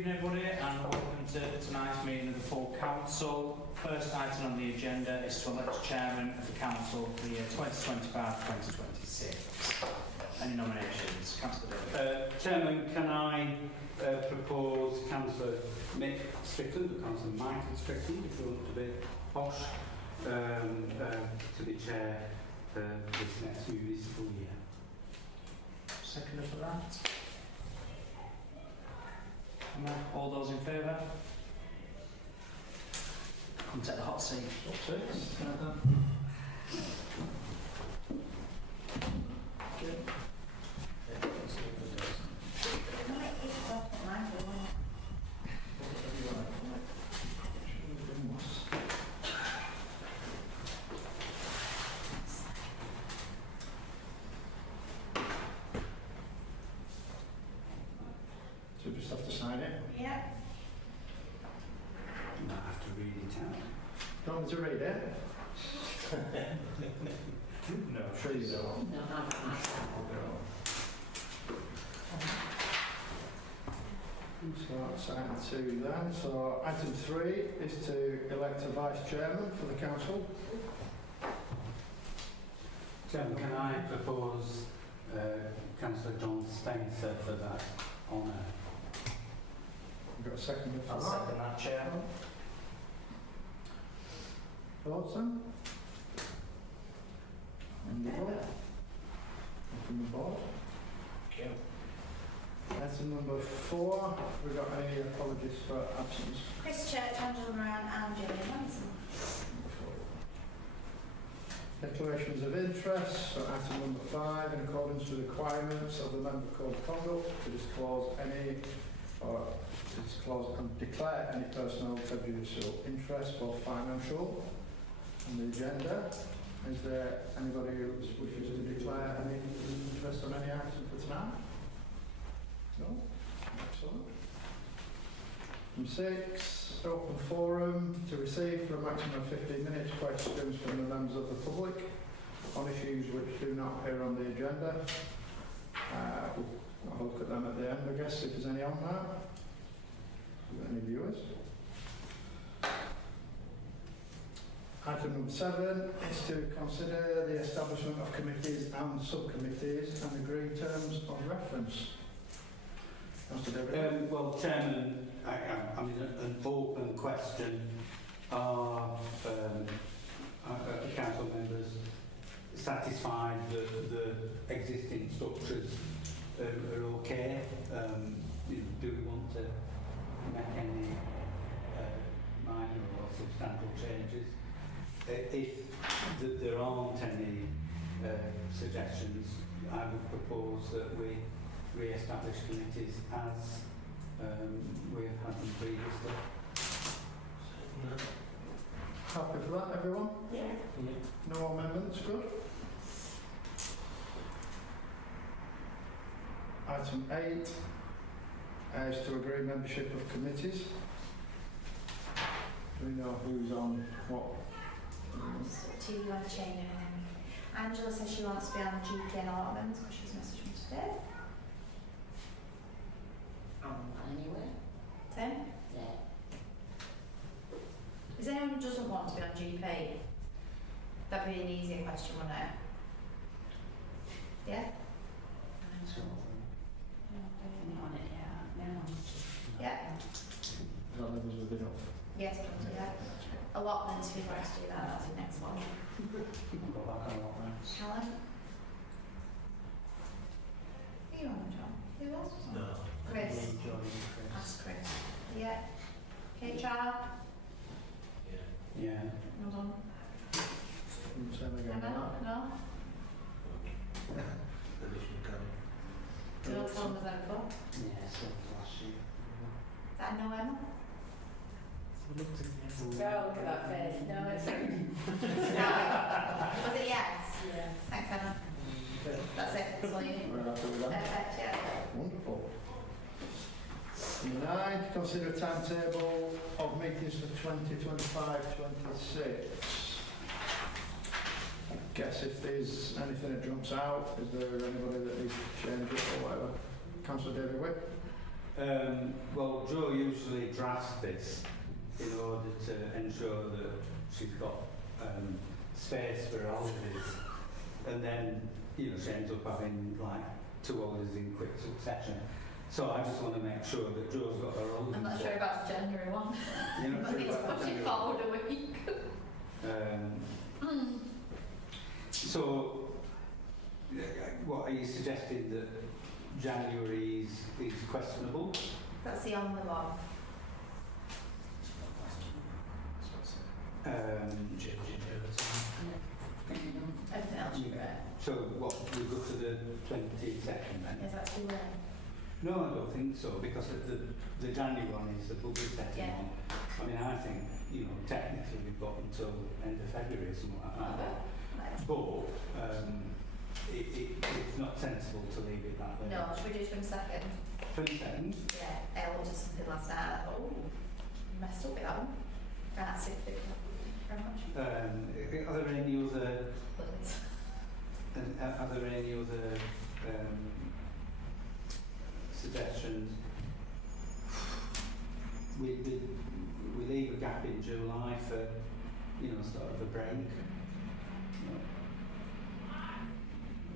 evening everybody and welcome to tonight's meeting of the full council. First item on the agenda is to elect chairman of the council for the year 2025-2026. Any nominations? Councillor David. Chairman, can I propose Councillor Mick Strickland, or Councillor Michael Strickland, if you want to be posh, to be chair for this next municipal year. Seconder for that. All those in favour? Come take the hot seat. So we just have to sign it. Yeah. You might have to read it out. Do you want me to read it? No, Sure you don't. No, So that's item 2 then. So item 3 is to elect a vice chairman for the council. Chairman, can I propose Councillor John Spencer for that honour? We've got a second for I'll that. second that, Chair. Thoughts then? On the board? From the board? Item number 4, we've got any apologies for absence. Chris Church, Angela Moran and Julian Manson. Declarations of interest, so item number 5, in accordance with the requirements of the Member Code of Conduct, to disclose any or to disclose and declare any personal prejudicial interest, both financial and the agenda. Is there anybody who wishes to declare any interest on any item for tonight? No? Excellent. From 6, open forum to receive for a maximum of 15 minutes questions from the members of the public on issues which do not appear on the agenda. We'll have a look at them at the end, I guess, if there's any on that. Any viewers? Item number 7 is to consider the establishment of committees and subcommittees and agree terms of reference. Councillor David. Well, Chairman, I mean, an open question. Are council members satisfied that the existing structures are okay? Do we want to make any minor or substantial changes? If there aren't any suggestions, I would propose that we re-establish committees as we have had them previously. Happy for that, everyone? Yeah. No amendments, good. Item 8 is to agree membership of committees. Do we know who's on what? Do you want to change anything? Angela says she wants to be on GP and Allotments because she's messaged me today. Anyway? Tim? Yeah. Is there anyone who doesn't want to be on GP? That'd be an easier question, wouldn't it? Yeah? So, on it, yeah. No. Yeah? That levels with enough. Yes, we'll do that. Allotments, if you want to do that, that's the next one. Go back on what now? Helen? Who are you on, John? Who else was on? No. Chris. Me, John, and Chris. Ask Chris. Yeah. HR? Yeah. Hold on. Same again. Emma? No? The old phone was over. Yeah, so last year. Is that a no, Emma? Oh, look at that face. No, it's No. Was it yes? yeah. Thanks, Emma. That's it. That's all you need. We're happy with that. Perfect, yeah. Wonderful. Number 9, consider a timetable of meetings for 2025-26. I guess if there's anything that jumps out, is there anybody that needs to change it or whatever? Councillor David Wick. Well, Jo usually drafts this in order to ensure that she's got space for her holidays, and then she ends up having like 2 holidays in quick succession. So I just want to make sure that Jo's got her holidays. I'm not sure about January 1. You're not I sure need to about push it January? forward a week. So, what are you suggesting, that January is questionable? That's the only one. Everything else you read. So what, we go to the 22nd then? Is that too late? No, I don't think so, because the January one is the public setting Yeah. one. I mean, I think, technically we've got until end of February or something like that. But it's not sensible to leave it that way. No, should we do 22nd? 22nd? Yeah, I looked at something last night. Oh, you messed up with that one. Right, 6 Thank you very much. Are there any other Please. suggestions? We leave a gap in July for sort of a break.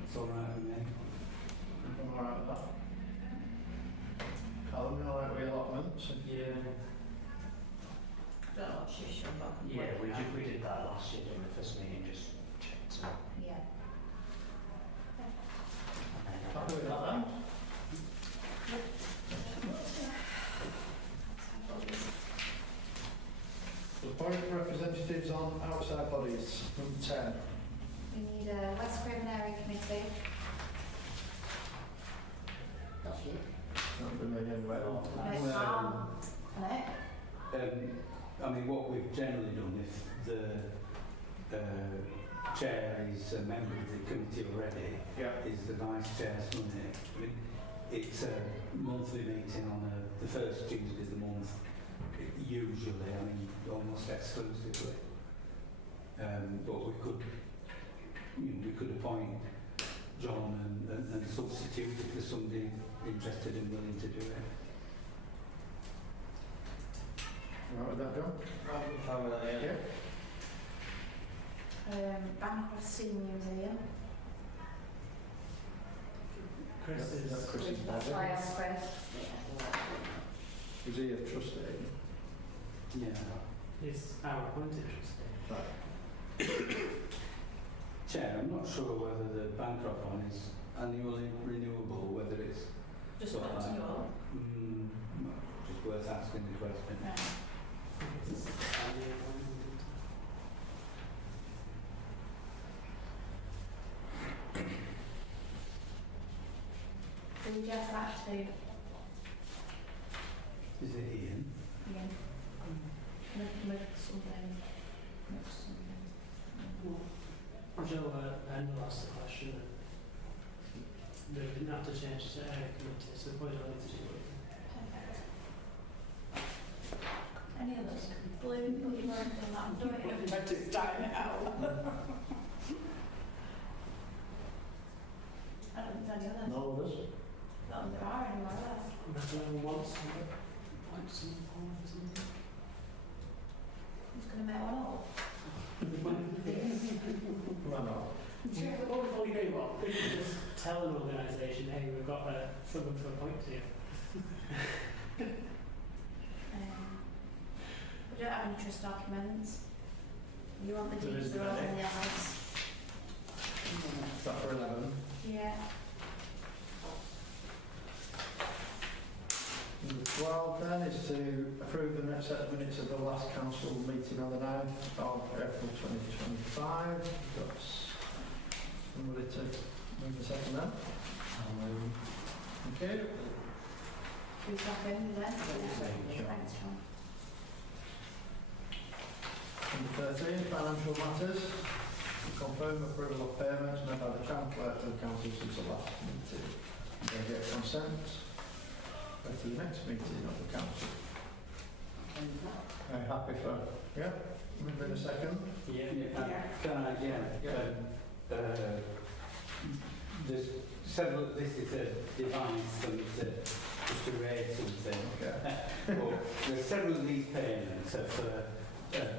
That's all right with me. I'm alright with that. Callum, you alright with allotments? Yeah. I don't know what she's shown, but Yeah, we did that last year in the first meeting, just checked. yeah. Happy with that then? Appoint representatives on outside bodies, number 10. We need a West Craven Area Committee. That's you. That'll be me anyway. Nice. I mean, what we've generally done, if the chair is a member of the committee already, is the vice chair's Monday. I mean, it's a monthly meeting on the first Tuesday of the month, usually, I mean, almost exclusively. But we could appoint John and substitute if there's somebody interested and willing to do it. Right with that, John? I'm fine with that, yeah. Bancroft Steam Museum. Chris Is that Chris's That's body? why I asked Chris. Is he a trustee? Yeah. It's our appointed trustee. Chair, I'm not sure whether the Bancroft one is annually renewable, whether it's Just sort of continual. just worth asking the question. Right. Do we just that to Is it Ian? Ian? Make something. Joe Handel asked the question, and they didn't have to change to area committee, so we probably don't need to do it. Any others? Blue, put your word in that, do it. Tried to time it out. I don't think there's any others. No others? Not that there are anywhere else. And if anyone wants to appoint someone for something. Who's going to make one up? Why not? What would you do? What? We could just tell an organisation, hey, we've got someone to appoint to you. We don't have any trust documents. You want the There deeds, is they're all many. in the house. Is that for 11? Yeah. Number 12 then is to approve the next set of minutes of the last council meeting on the 9th of April 2025. Got somebody to move the second then? Okay. Who's second then? Thanks, John. Number 13, financial matters. Confirm approval of payments made by the town clerk to the council since the last meeting. Can I get consent? Go to the next meeting of the council. Are you happy for? Yeah? Move in a second. Can I, there's several, this is a device and just to raise something. Okay. But there's several of these payments are for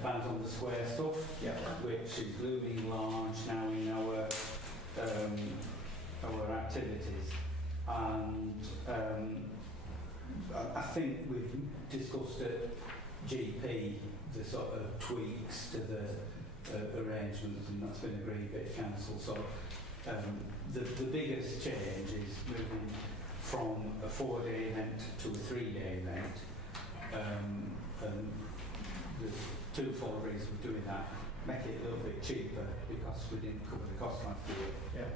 bands on the square stuff, Yeah. which is looming large now in our activities. And I think we've discussed at GP the sort of tweaks to the arrangements, and that's been agreed by council. So the biggest change is moving from a 4-day event to a 3-day event. And the twofold reasons for doing that: make it a little bit cheaper because we didn't cover the cost last year. Yeah.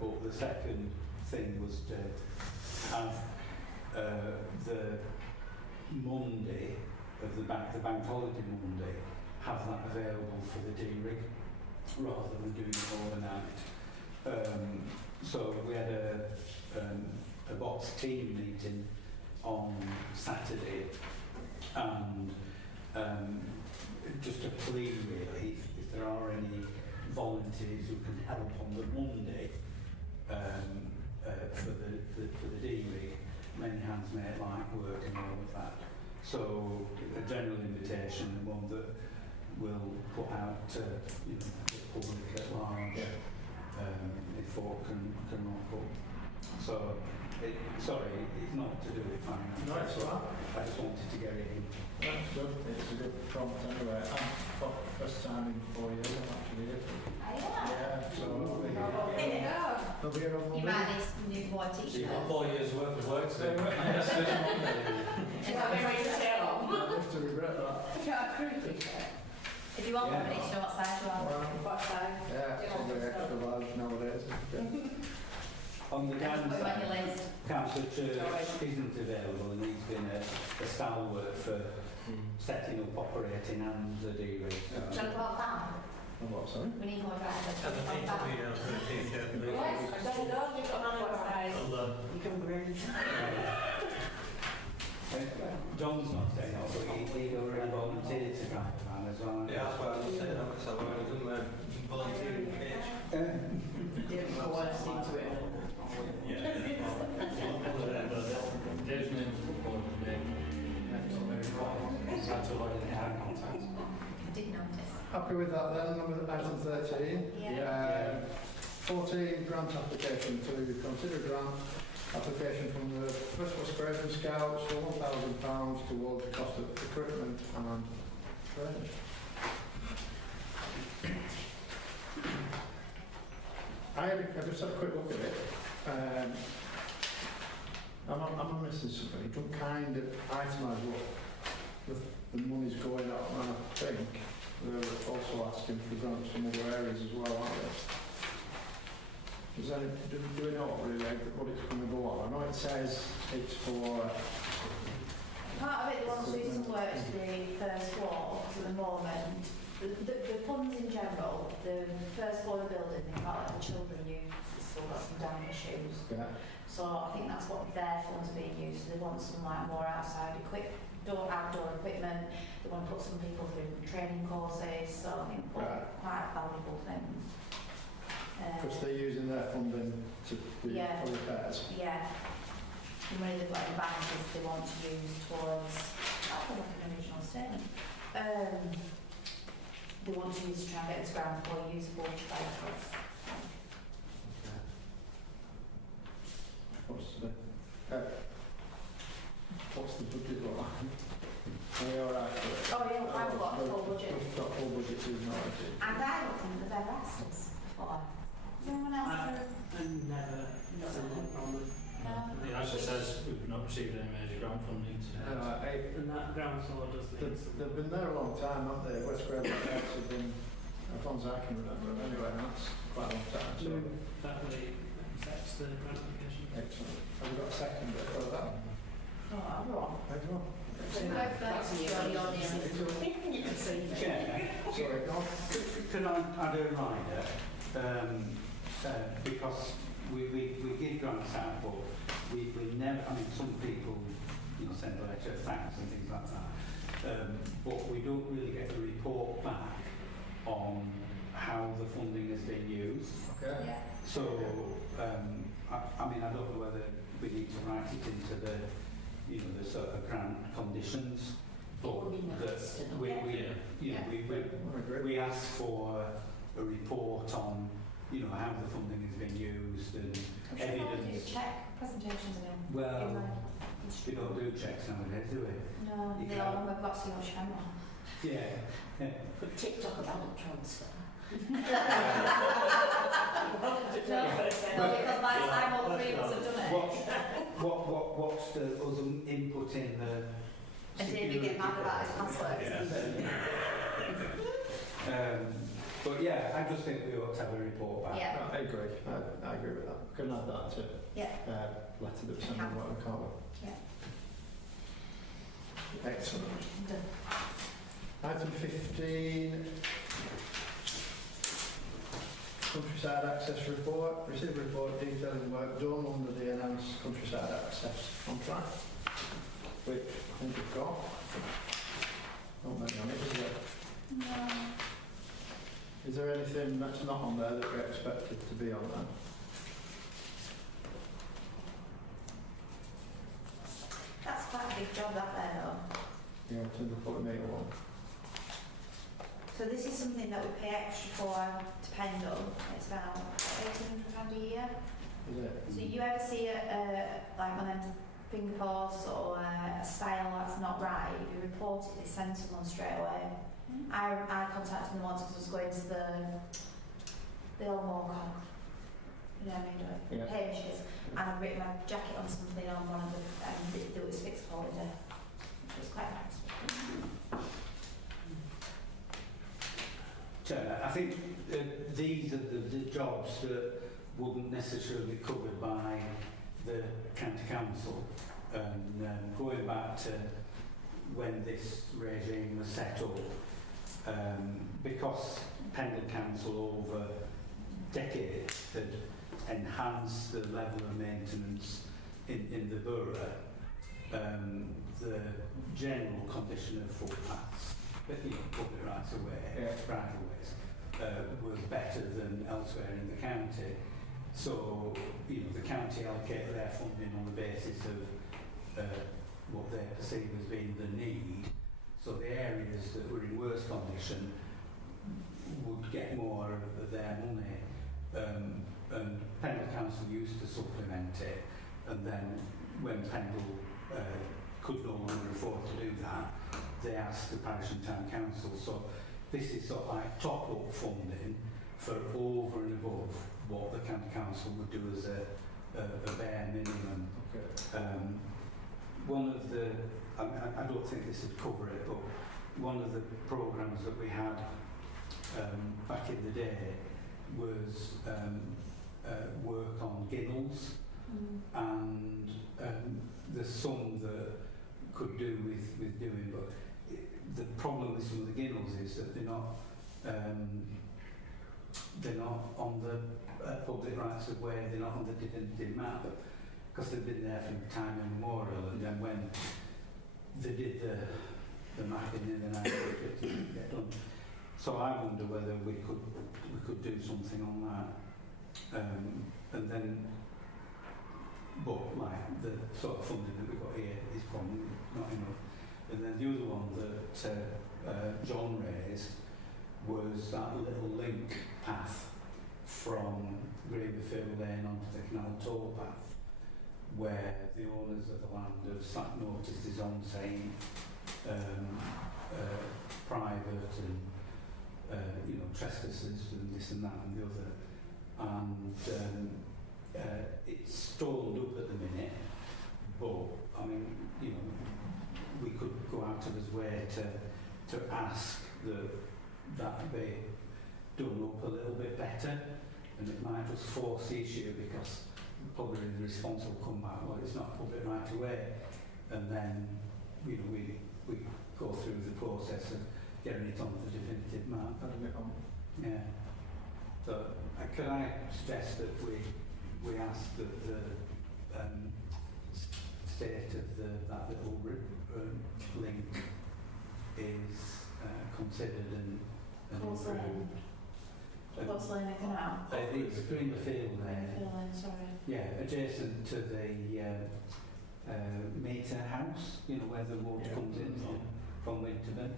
But the second thing was to have the Monday of the bank holiday Monday, have that available for the D-rig rather than doing it overnight. So we had a box team meeting on Saturday, and just a plea really, if there are any volunteers who can help on the Monday for the D-rig, many hands make light work and all of that. So a general invitation, and one that we'll put out to the public at large, if folk can rock up. So, sorry, it's not to do with finance. No, it's not. I just wanted to get it in. That's good. It's a good prompt anyway. I'm first time in 4 years, I'm actually here. Yeah, so I'll be here. I'll be here on You Monday. might need more So you've t-shirts. got 4 years worth of work to do. Is that very I'll have to regret that. If you want Yeah. one, you know what size you are. What size? Yeah, it's probably extra large nowadays. On the Put them on your downside, list. Councillor Church isn't available, and he's been a stalwart for setting up, operating, and the D-rig. Do you want to go out back? And what, sorry? We need more drivers. And the Go out people, back. for a t-shirt. Yes, I don't know, you've got what size. You can bring. John's not saying that, but he'd already volunteered to drive the van as well. Yeah, that's why I was saying that myself. I've already done my volunteering page. Didn't put one seat to it. Dave's name was put forward today. So to avoid any eye contact. I did notice. Happy with that then, item 13. Yeah. 14, grant application to consider grant application from the Bristol Scraping Scouts for £1,000 towards the cost of equipment and training. I just had a quick look at it. I'm missing something. It don't kind of itemise what the money's going out, and I think they're also asking for grants from other areas as well, aren't they? Is that, do we know really what it's going to go on? I know it says it's for... Part of it, they want to do some work to the first floor, because at the moment, the funds in general, the first floor of the building, they've got like the children use, it's still got some down issues. Yeah. So I think that's what their funds are being used. So they want some like more outside outdoor equipment. They want to put some people through training courses. So I think quite valuable things. Because they're using their funding to do Yeah. for repairs. Yeah. The money they've got in the bank is they want to use towards, I feel like an original statement. They want to use to try and get this ground floor usable by efforts. What's the budget like? Are we all right for it? Oh yeah, I've got a full budget. We've got full budget too, not And I don't think they've ever asked us before. Has anyone else ever? Never had a problem. No. It actually says we've not received any major grant funding to date. And that ground floor does things. They've been there a long time, haven't they? West Greenwich Scouts have been, as long as I can remember, anyway, that's quite a long time. So, That really accepts the grant application. excellent. Have we got a second bit for that? Oh, I'm wrong. Thank you. So go first, you're the audience. Chair, Sorry, go on. could I add a reminder? Because we give grants out, but we never, I mean, some people send a letter of thanks and things like that, but we don't really get a report back on how the funding has been used. Okay. Yeah. So, I mean, I don't know whether we need to write it into the, you know, the sort of grant conditions. But that we, you know, I agree. we ask for a report on, you know, how the funding has been used and I'm sure I do evidence. check presentations again. Well, we don't do checks nowadays, do we? No, You they can't. all have got to see your camera. Yeah. Could TikTok a bank transfer. No, because by the time all three of us have done it. What's the other input in the And David get mad about his passwords. But yeah, I just think we ought to have a report back. Yeah. I agree. I agree with that. Can add that to Yeah. letter that was sent on what we call it. Yeah. Excellent. Done. Item 15. Countryside Access Report. Receive a report detailing work done under the enhanced Countryside Access contract, which I think we've got. Not many on it, is there? No. Is there anything that's not on there that we expected to be on there? That's quite a big job that there though. Yeah, in terms of what we meter one. So this is something that we pay extra for to Pendle. It's about £1,800 a year. Is it? So you ever see like one of them finger posts or a style that's not right, if you report it, they send someone straight away. I contacted them once because I was going to the old Morgan, you know what I mean, Yeah. Hamishes, and I'd written my jacket on something on one of the, it was fixed holiday, which was quite nice. Chair, I think these are the jobs that wouldn't necessarily be covered by the county council. And going back to when this regime was set up, because Pendle Council over decades had enhanced the level of maintenance in the borough, the general condition of footpaths, you know, public rights of way, right of ways, was better than elsewhere in the county. So, you know, the county allocated their funding on the basis of what they perceive as being the need. So the areas that were in worse condition would get more of their money. And Pendle Council used to supplement it, and then when Pendle could no longer afford to do that, they asked the parish and town council. So this is sort of like top-up funding for over and above what the county council would do as a bare minimum. Okay. One of the, I don't think this would cover it, but one of the programmes that we had back in the day was work on ginnels, and there's some that could do with doing, but the problem with some of the ginnels is that they're not on the public rights of way, they're not on the definitive map, because they've been there from time immemorial, and then when they did the mapping in the 1950s, it didn't get done. So I wonder whether we could do something on that, and then, but like the sort of funding that we've got here is probably not enough. And then the other one that John raised was that little link path from Greenfield Lane onto the Canal Toll path, where the owners of the land have sat notices on saying private and you know, trespassers and this and that and the other, and it's stalled up at the minute. But I mean, you know, we could go out of his way to ask that be done up a little bit better, and it might just force the issue, because probably the response will come back, well, it's not public right away, and then you know, we go through the process of getting it on the definitive map. Yeah. So can I suggest that we ask that the state of that little link is considered and Also, improved. What's Lane Canal? It's green field there. Lane, sorry. Yeah, adjacent to the meter house, you know, where the water Yeah. comes in from Winterburn.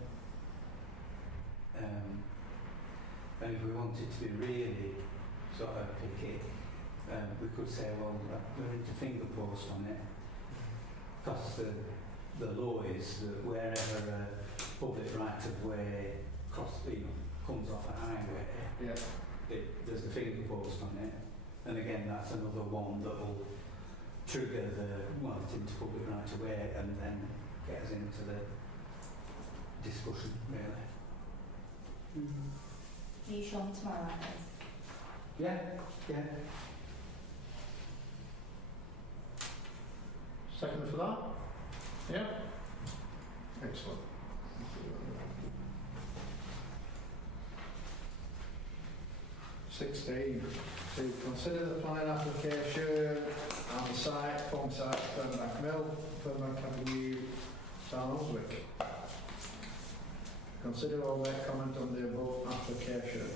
And if we wanted to be really sort of picky, we could say, well, we're into finger post on it. Because the law is that wherever a public right of way comes off a highway, Yeah. there's a finger post on it. And again, that's another one that will trigger it's into public right of way and then get us into the discussion, really. Are you sure tomorrow, Agnes? Yeah, yeah. Second for that? Yeah. Excellent. 16. To consider the planning application on the site, form site, Fernbank Mill, Fernbank Avenue, Sarnoswick. Consider or make comment on the above application.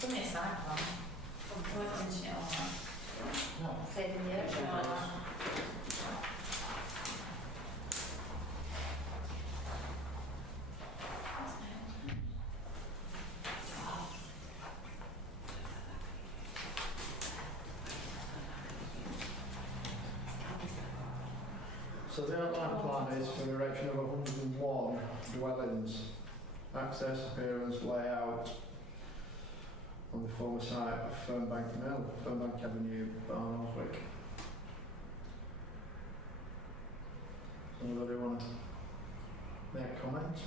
Give me a side plan. I'm working it all out. Saving the extra all that. So the outline plan is for the erection of 101 dwellings, access, appearance, layout on the former site of Fernbank Mill, Fernbank Avenue, Barnoldswick. Anybody want to make a comment?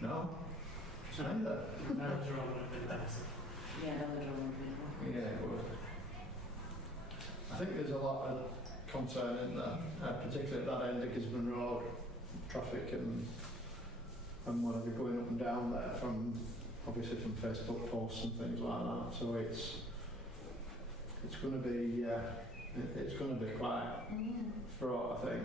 No? Neither? Another drawing would have been nice. Yeah, another drawing would be Yeah, it would. I think there's a lot of concern in there, particularly at that end of Gisborne Road, traffic and what have you going up and down there from, obviously from Facebook posts and things like that. So it's going to be quite fraught, I think.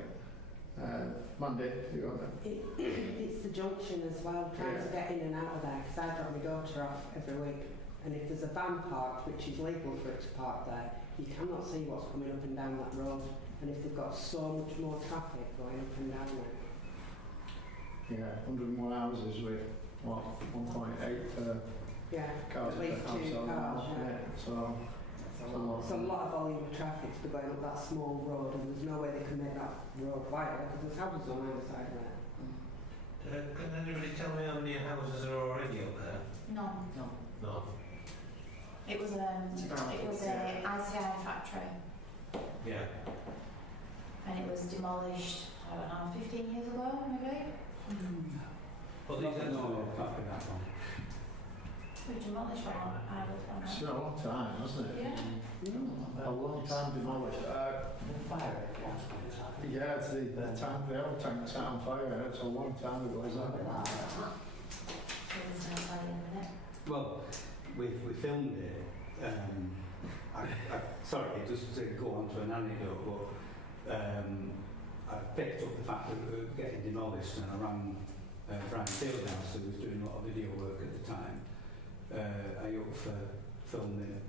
Mandy, you got that? It's the junction as well, trying to get in and out of there, because I drop my daughter off every week, and if there's a van parked, which is legal for it to park there, you cannot see what's coming up and down that road, and if they've got so much more traffic going up and down there. Yeah, 101 houses with, what, 1.8 cars at per least 2 household. cars, So It's a lot of volume of traffic to be going up that small road, and there's no way they can make that road wider, because there's houses on either side of there. Can anybody tell me how many houses are already up there? None. No. It was a ICI factory, Yeah. and it was demolished, I don't know, 15 years ago, maybe? But these are No, can't be that one. We demolished one, I would it's been a long time, hasn't it? Yeah. A long time demolished. Yeah, it's the tank, the old tank set on fire. It's a long time ago, isn't it? There's no fire in it. Well, we filmed it. Sorry, just to go on to an anecdote, but I picked up the fact that we were getting demolished, and I rang Brian Fieldhouse, who was doing a lot of video work at the time. Are you up for filming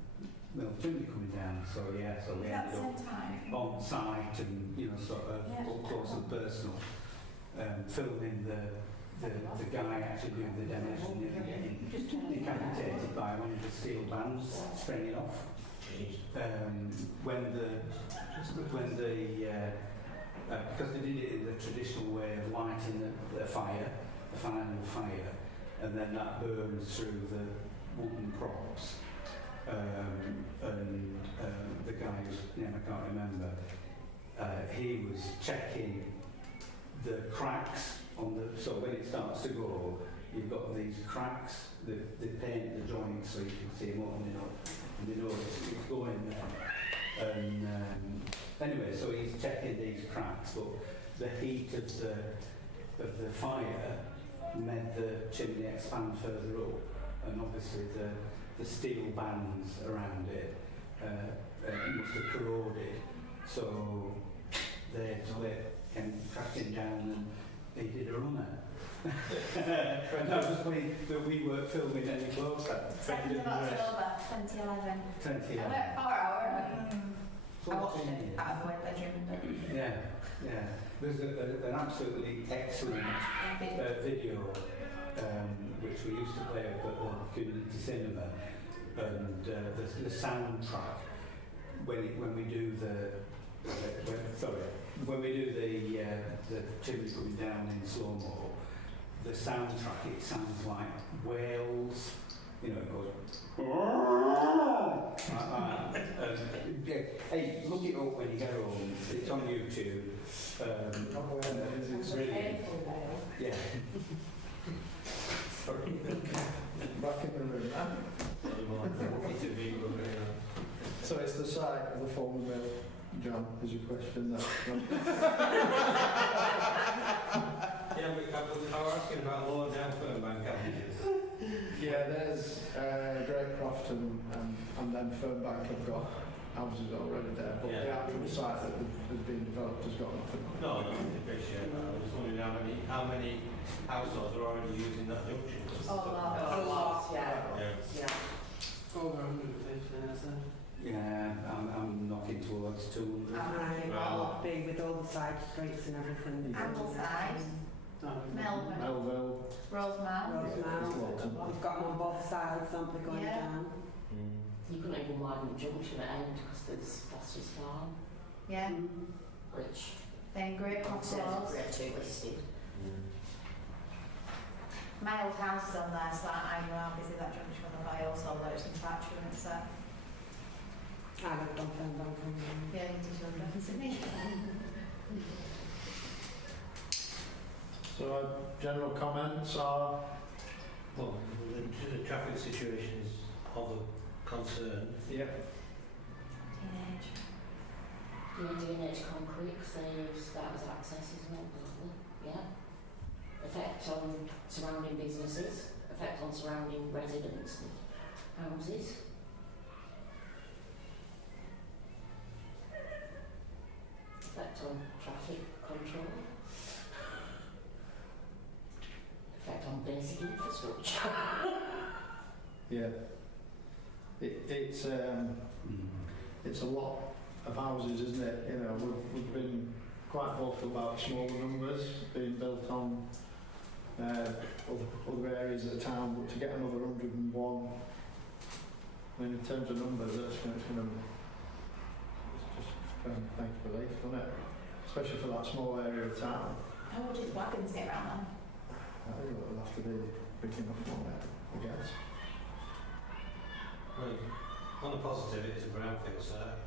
Mill Chimney coming down? So yeah, so we At the ended same time. up on site and, you know, sort of up close and personal, filming the guy actually doing the demolition and getting decapitated by one of the steel bands springing off. Because they did it in the traditional way of lighting the final fire, and then that burns through the wooden props. The guy whose name I can't remember, he was checking the cracks on the, so when it starts to go, you've got these cracks, they paint the joints so you can see them opening up, and they know it's going there. And anyway, so he's checking these cracks, but the heat of the fire made the chimney expand further up, and obviously the steel bands around it must have corroded, so they came crashing down and he did a runner. And that was when we weren't filming any clothes that 2nd of October 2011. 20 I worked 4 hours. I watched 14 it years. out of my bedroom. Yeah, yeah. There's an absolutely excellent video which we used to play up at the community cinema, and the soundtrack when we do when we do the chimneys coming down in slow mo, the soundtrack, it sounds like whales. You know, it goes. Hey, look it up when you get home. It's on YouTube. It's really. Yeah. Back in the room now. So it's the site of the former mill, John, is your question that? Yeah, I was asking about lower down Fernbank Avenue. Yeah, there's Greycroft and then Fernbank have got houses already there, but the actual site that has been developed has got nothing. No, I appreciate that. I was wondering how many households are already using that junction. Oh, A lot, yeah. Yeah. Over 150 now, so. Yeah, I'm knocking towards 200. Right, that'll be with all the side streets and everything. Ambleside, Melbourne, Melville, Rosemount. Rosemount. We've got them on both sides, aren't we, going Yeah. down? You couldn't even widen the junction at end because there's Foster's Farm, Yeah. which Then Greycroft says Road. Grade 2 listed. My old house is on there, so I know how busy that junction was. I also worked in factory and so I lived on Fernbank. yeah, you did your reference to me. So general comments are Well, the traffic situation is of a concern. yeah. Teenage. D&H concrete, because they use that as access as well, don't they? Yeah. Effect on surrounding businesses, effect on surrounding residents and houses. Effect on traffic control. Effect on basic infrastructure. Yeah. It's a lot of houses, isn't it? You know, we've been quite vocal about smaller numbers being built on other areas of the town, but to get another 101, I mean, in terms of numbers, it's going to just make belief, doesn't it? Especially for that small area of town. How would his wagons get around them? I think it'll have to be big enough for it, I guess. Well, on the positive, it's a brownfield site.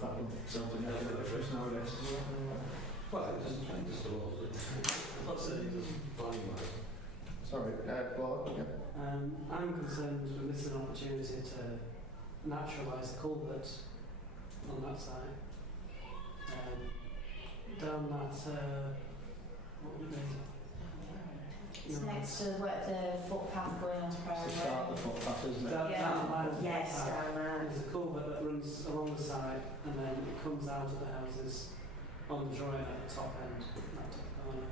That would something make a difference nowadays as well. Well, it doesn't change the law. I'm not saying it doesn't planning wise. Sorry, Claude. Yeah. I'm concerned we're missing an opportunity to naturalise the culvert on that side. Down that, what would it be? It's next to where the footpath going on It's Prairie the start of Road. the footpath, isn't it? Down line of Yes, that. down there. There's a culvert that runs along the side and then it comes out of the houses on the drawing at the top end, that top corner.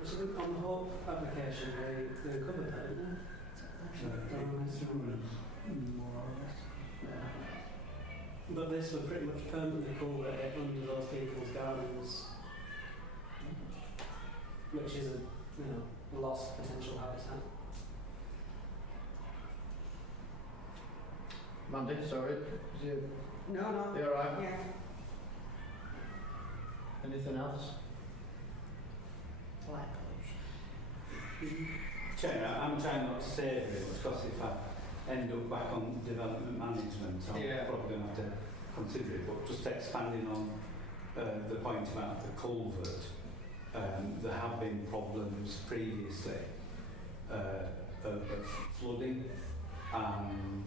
Which I think on the whole application they covered that, didn't they? Yeah. But this would pretty much permanently culvert it under those people's gardens, which is a lost potential habitat. Mandy, sorry. Is you No. you all right? Yeah. Anything else? Light pollution. Chair, I'm trying not to say very much because if I end up back on development management, I'm Yeah. probably going to have to consider it. But just expanding on the point about the culvert, there have been problems previously of flooding, and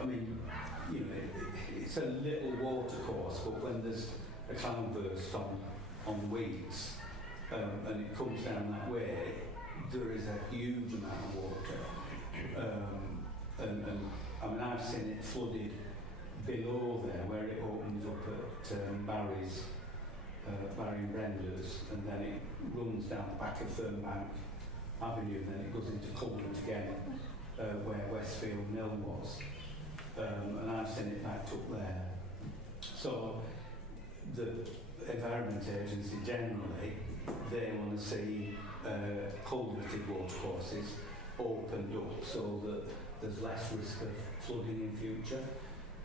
I mean, you know, it's a little water course, but when there's a cloudburst on weeds and it comes down that way, there is a huge amount of water. And I mean, I've seen it flooded below there where it opens up at Barry and Brenda's, and then it runs down the back of Fernbank Avenue, and then it goes into Culvert again, where Westfield Mill was. And I've seen it backed up there. So the Environment Agency generally, they want to see culverted watercourses opened up so that there's less risk of flooding in future.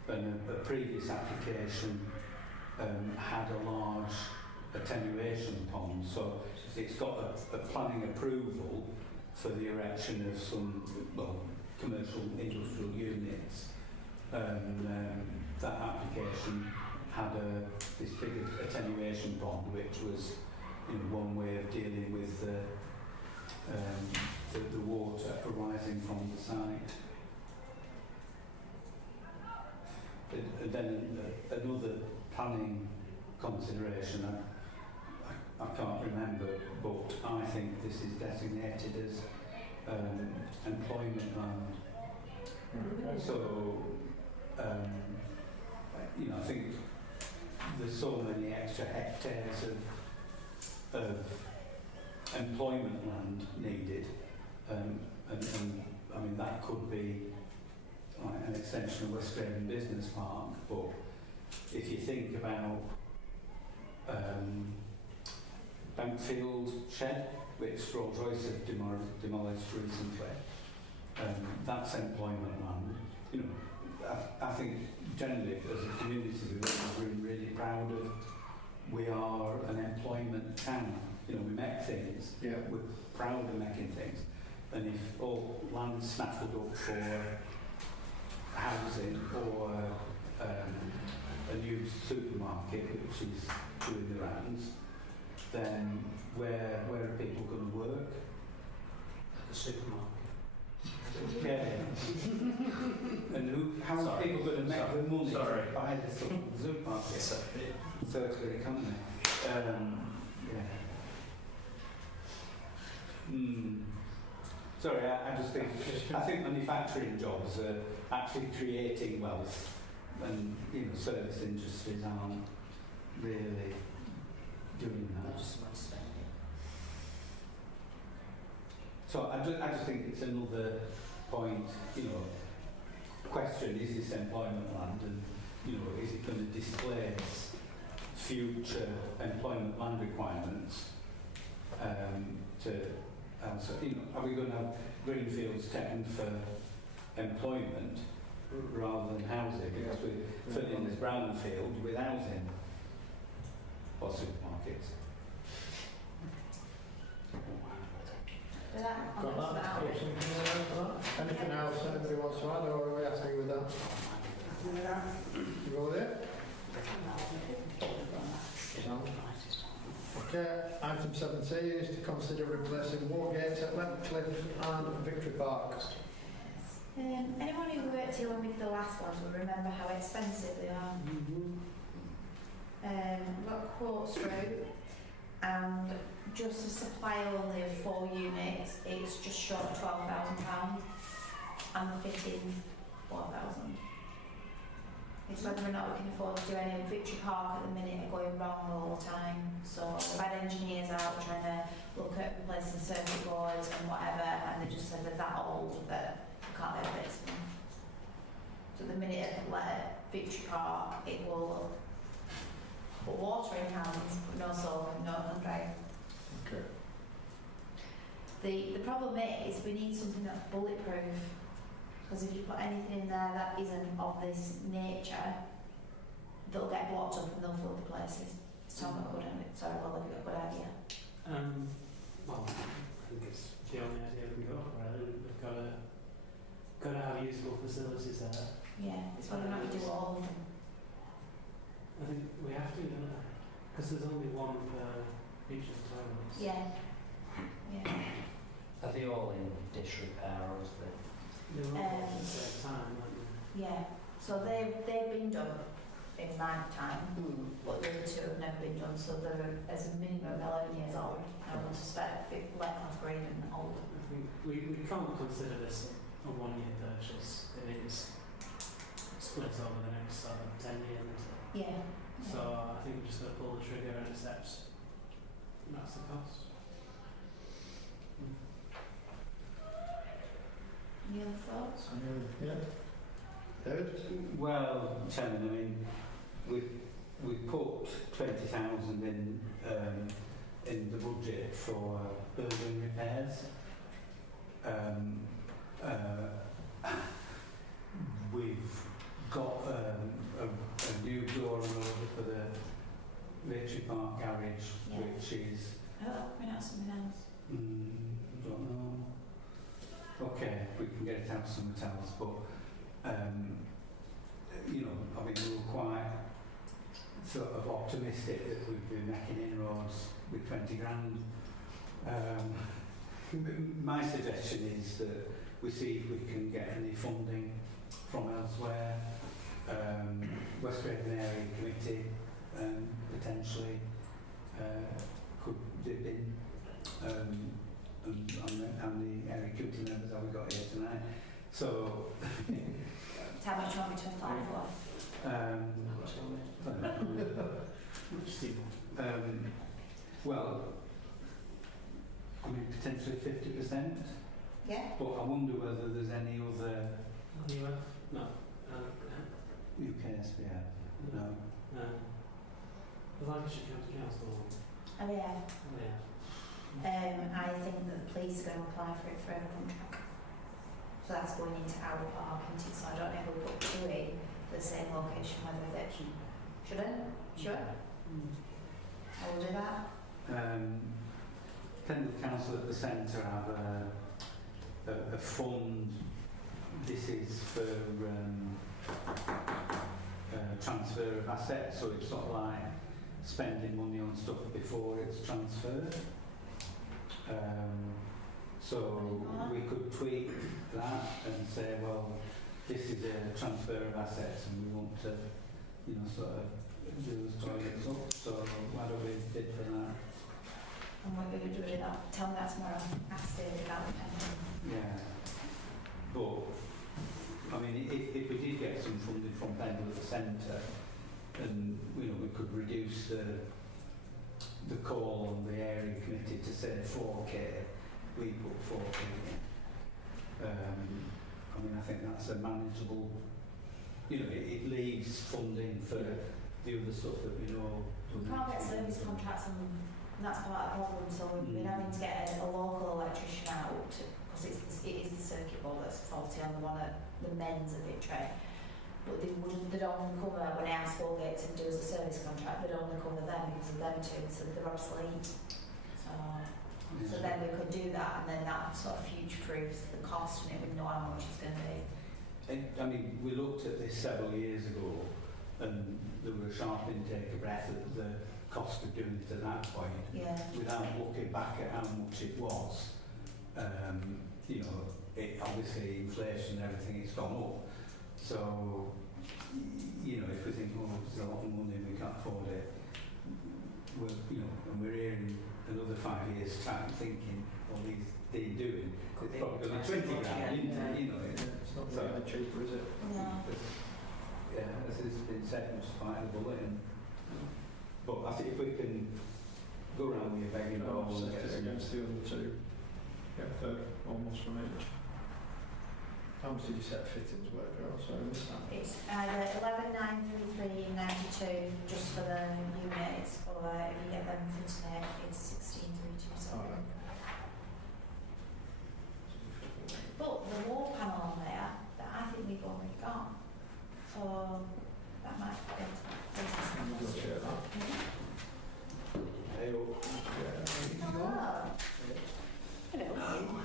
And a previous application had a large attenuation pond, so it's got a planning approval for the erection of some commercial industrial units. That application had this big attenuation pond, which was one way of dealing with the water arising from the site. And then another planning consideration, I can't remember, but I think this is designated as employment land. So, I think there's so many extra hectares of employment land needed, and I mean that could be like an extension of West Graven Business Park, but if you think about Bankfield Shed, which Rolls-Royce have demolished recently, that's employment land. I think generally as a community we're really proud of. We are an employment town. We make things. Yeah. We're proud of making things. And if all land's snaffled up for housing or a new supermarket which is doing the rounds, then where are people going to work? At the supermarket. Okay. And how are people going to make the money to buy this stuff at the supermarket? Circular economy. Sorry, I just think manufacturing jobs are actually creating wealth, and service industries aren't really doing that. So I just think it's another point, question, is this employment land, and is it going to displace future employment land requirements to answer, are we going to have greenfields taken for employment rather than housing, because we're filling this brownfield with housing or supermarkets. Got that? Put something around for that? Anything else anybody wants to add, or are we happy with that? You go with it? Okay, item 17 is to consider replacing wall gates at Cliff and Victory Park. Anyone who worked here when we did the last ones will remember how expensive they are. We've got quotes through, and just to supply only of 4 units, it's just short of £12,000, and the fittings £4,000. It's whether or not we can afford to do any of Victory Park at the minute are going wrong all the time. So we've had engineers out trying to look at replacing circuit boards and whatever, and they just said they're that old that we can't replace them. So the minute I let Victory Park, it will put water in hands, but no solar, no hand. Okay. The problem is we need something that's bulletproof, because if you put anything in there that isn't of this nature, they'll get blocked up and they'll fill the places. So I'm not good at it. Sorry, well, have you got a good idea? Well, I think it's the only idea we got, really. We've got to have usable facilities there. Yeah, it's whether or not you do all of them. I think we have to, don't we? Because there's only one per each of the toilets. Yeah. Yeah. Are they all in disrepair, or is they? They're all at the same time, aren't they? Yeah. So they've been done in my time, but the other 2 have never been done. So they're as a minimum 11 years old. I would suspect Letcliffe Green and all we can't consider this a one-year purchase. It is split over the next 10 years, isn't it? Yeah. So I think we're just going to pull the trigger and accept that's the cost. Any other thoughts? Yeah. David? Well, Chairman, I mean, we put 20,000 in the budget for building repairs. We've got a new door on order for the Victory Park garage, Yeah. which is Oh, we know something else. I don't know. Okay, we can get it out somewhere else, but you know, I mean, we were quite sort of optimistic that we'd be making inroads with 20 grand. My suggestion is that we see if we can get any funding from elsewhere. West Craven Area Committee potentially could dip in, and the area committee members that we got here tonight. So, How much do you want me to apply for? well, I mean, potentially 50%, Yeah? but I wonder whether there's any other UF? No. UK SPF. No. No. The Lancashire County Council. Oh, yeah. Yeah. I think that the police are going to apply for it for a contract. So that's going into our park, isn't it? So I don't know if we'll put two in the same location, whether they shouldn't. Sure? I will do that. Pendle Council at the centre have a fund. This is for transfer of assets, so it's sort of like spending money on stuff before it's transferred. So we could tweak that and say, well, this is a transfer of assets and we want to, you know, sort of do the toilets up. So why don't we bid for that? And what we're going to do with that? Tell me that tomorrow. Ask David about it. Yeah. But, I mean, if we did get some funding from Pendle at the centre, and, you know, we could reduce the call on the area committee to say 4K, we put 4K in. I mean, I think that's a manageable, you know, it leaves funding for the other stuff that we know. We can't get service contracts and that's part of the problem, so we've been having to get a local electrician out because it is the circuit board that's faulty on the one at the men's at Victory. But they'd only cover, when I asked Walgate to do as a service contract, they'd only cover them because of them two, so they're obsolete. So then we could do that and then that sort of future-proofs the cost and it would know how much it's going to be. I mean, we looked at this several years ago and there was a sharp intake of breath at the cost of doing it at that point, without looking back at how much it was. You know, it obviously inflation and everything, it's gone up. So, you know, if we think, oh, it's a lot of money and we can't afford it, we're, you know, and we're here in another 5 years' time thinking, well, they're doing, it's probably going to be 20 grand, isn't it? You know, It's not really cheaper, is it? No. Yeah, as has been said, much quite a bullet. But I think if we can go around with a begging bowl and get some... against the other two, get a third almost from each. How much did you set fittings work out? So I missed that. It's either 11,933.92 just for the units, or if you get them for today, it's 16,327. Alright. But the wall panel on there, that I think we've already got, so that might be able to Negotiate that. Hey, oh. Hello. Hello.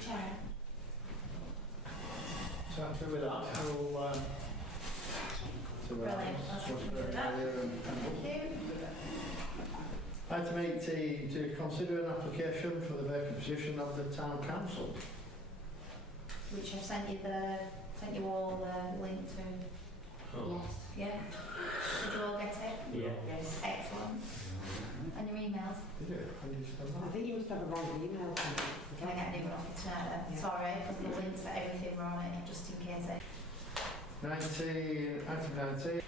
Chair. So happy with that, we'll Brilliant. That's what we'll do that. Thank you. Item 18, to consider an application for the vacant position of the town council. Which I've sent you all the link to. Yes. Yeah. Did you all get it? Yeah. Yes. Excellent. And your emails? Did you? When did you spell I that? think you must have a wrong email. Can I get a new one off you tonight then? Yeah. Sorry, because the links for everything were on it, just in case it... 19, item 19.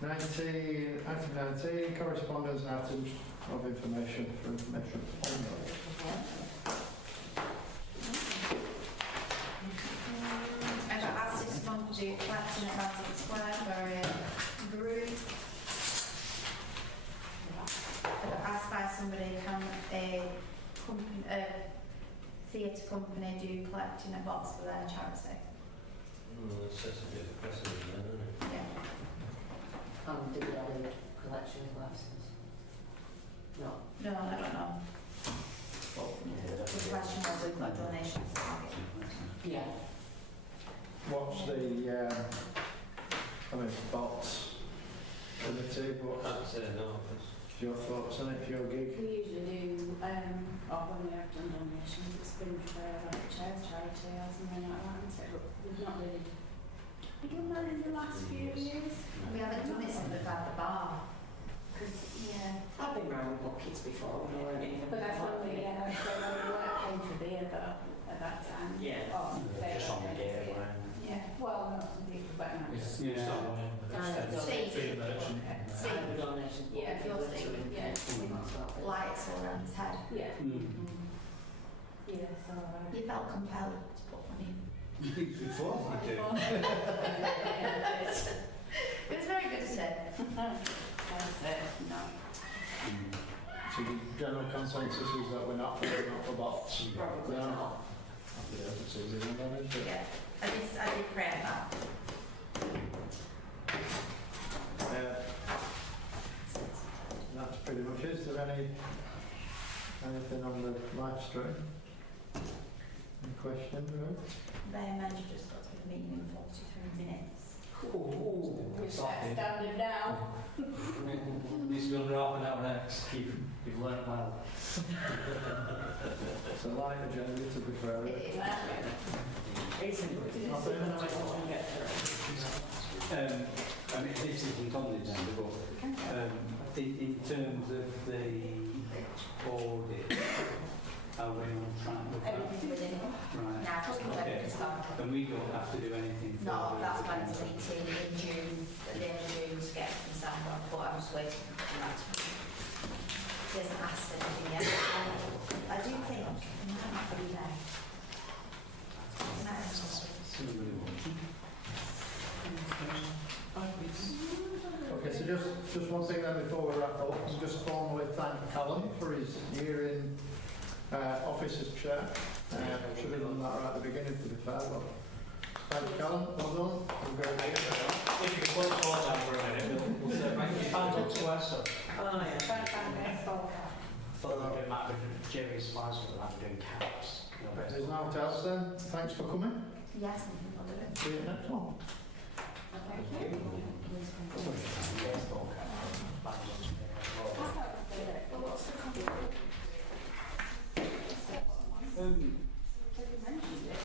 19, item 19, correspondence and items of information for information only. I got asked this month to do collection at Mountain Square for a group. I got asked by somebody, can a theatre company do collect in a box for their charity? It sets a bit of precedent then, doesn't it? Yeah. Do we have a collection license? No. No, I don't know. The question was, we've got donations target. Yeah. What's the, I mean, box limited, what's I'd say no. your thoughts on it, your gig? We usually do, or when we have done donations, it's been for like charity or something like that, but we've not really. We've done that in the last few years. We haven't done it since we've had the bar. Yeah. I've been round with buckets before, and I weren't even. But that's when we, so when we weren't paying for beer though, at that time. Yeah. Or they Just on the were gear, paying for right? beer. Yeah, well, not some people, but no. Yeah. Steve, Steve. Donation. Yeah, if you're Steve, yeah. lights all around his head. Yeah. Mm. Yeah, so. You felt compelled to put money in. You think before you do? It was very good, isn't it? No. So the general consensus is that we're not for box? Probably No. not. Yeah, that's easy one then, isn't it? Yeah. I did pray on that. That's pretty much it. Is there anything on the live stream? Any questions, Ruth? Their manager just got to the meeting in 43 minutes. Which that's standard now. Needs to be under half an hour next. You've learnt well. It's a light agenda, to be fair. It is. I mean, this isn't on the agenda, but in terms of the audit, are we on track with that? Everything within it. Right. Now, just because Okay. everything's gone. And we don't have to do anything No, further that's with going the to meeting in June, at the end of June, to get everything signed off, but I'm just waiting for that. He hasn't asked anything yet. I do think he might not be there. He might have something. Okay, so just one thing then before we wrap up, and just formally thank Callum for his year in office as chair. Should have done that right at the beginning, to be fair. Well, thank you, Callum. Well done. If you can put the phone down for a minute, we'll say thank you. Thank you to us. Oh, yeah. Thought it might be Jerry's spice for that, doing caps. There's nothing else then. Thanks for coming. Yes, I'll do it. See you next one. Thank you.